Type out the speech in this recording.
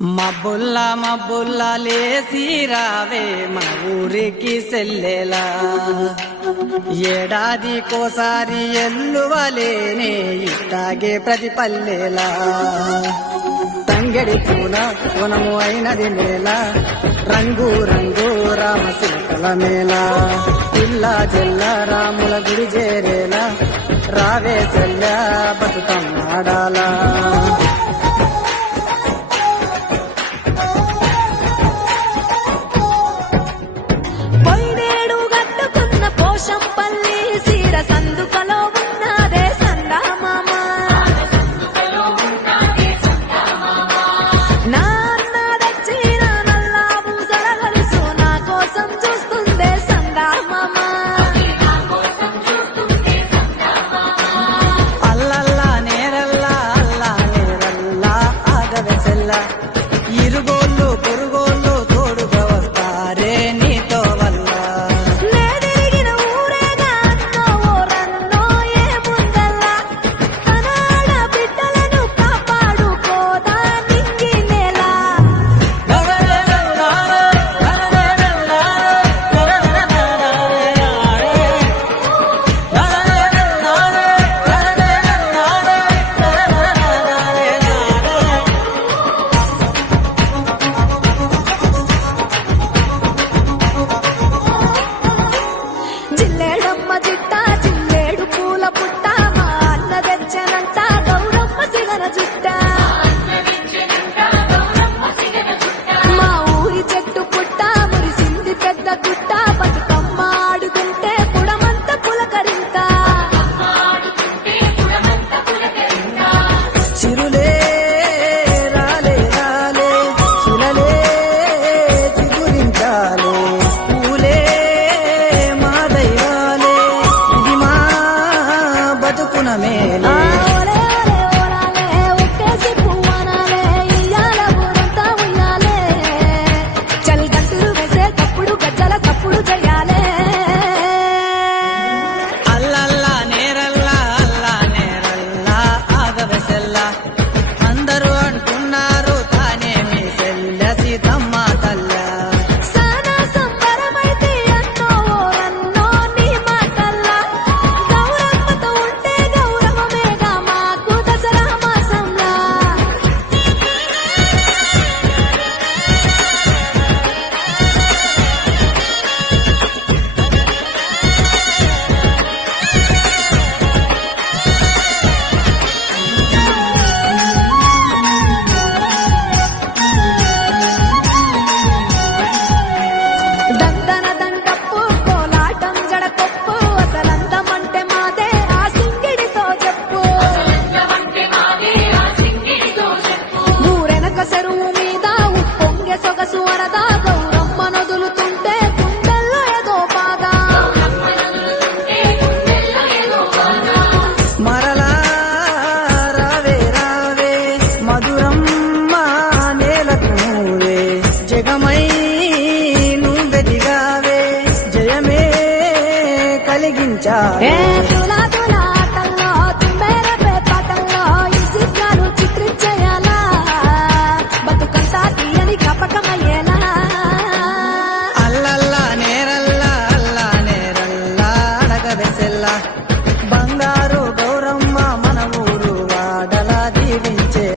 మబ్బుల్లా లేసి రావే మా ఊరికి సెల్లెలా, ఏడాదికోసారి ఎల్లువలేనే ఇట్టాగే ప్రతి పల్లెలా. తంగెడి పూల వనము అయినది నేల, రంగు రంగు రామశిల్పల మేళ. ఇల్లా జల్ల రాముల గుడి చేరేలా, రావే సెల్లా బతుకమ్మాడాలా. పోషంపల్లి సీర సందుకలో ఉన్నదే సందామామ, నా అన్న దచ్చిన నల్లా పూసల గలుసు నా కోసం చూస్తుందే సందామామ. అల్లల్లా నేరల్లా ఆగవే సెల్లా, ఇరుగోళ్ళు పొరుగోళ్ళు తోడుగా వస్తారే నీతో వల్ల. జిల్లేడు పూల పుట్ట మా అన్న తెచ్చనంట గౌరమ్మ సిగన జుట్ట, మా ఊరి చెట్టు పుట్ట మురిసింది పెద్ద గుట్ట. బతుకమ్మ ఆడుతుంటే పుడమంత పులకరింత, చిరులే రాలే రాలే చిలలే చిగురించాలే, పూలే మా దైవాలే ఇది మా బతుకున మేలే. ఓలే ఓలే ఓలాలే ఉక్కేసి పువ్వనాలే, ఇయ్యాల ఊరంతా ఉయ్యాలే. చల్ గంటులు వేసే తప్పుడు గజ్జల తప్పుడు చెయ్యాలే. అల్లల్లా నేరల్లా ఆగవే సెల్లా, అందరూ అంటున్నారు తానే మీ సెల్ల సీతమ్మ తల్ల. సానా సంబరమైతే అన్నో ఓరన్నో నీ మాటల్లా, గౌరమ్మతో ఉంటే గౌరవమేగా మాకు దసరా మాసంలా. దందన దండప్పు కోలాటం జడకొప్పు, అసలందమంటే మాదే ఆ సింగిడితో చెప్పు. ఊరెనక చెరువు మీద ఉప్పొంగె సొగసు వరద, గౌరమ్మ నదులుతుంటే గుండెల్లో ఏదో బాధ. మరలా రావే రావే మధురమ్మ నేలకు నువ్వే, జగమై నువ్వెదిగావే జయమే కలిగించావే.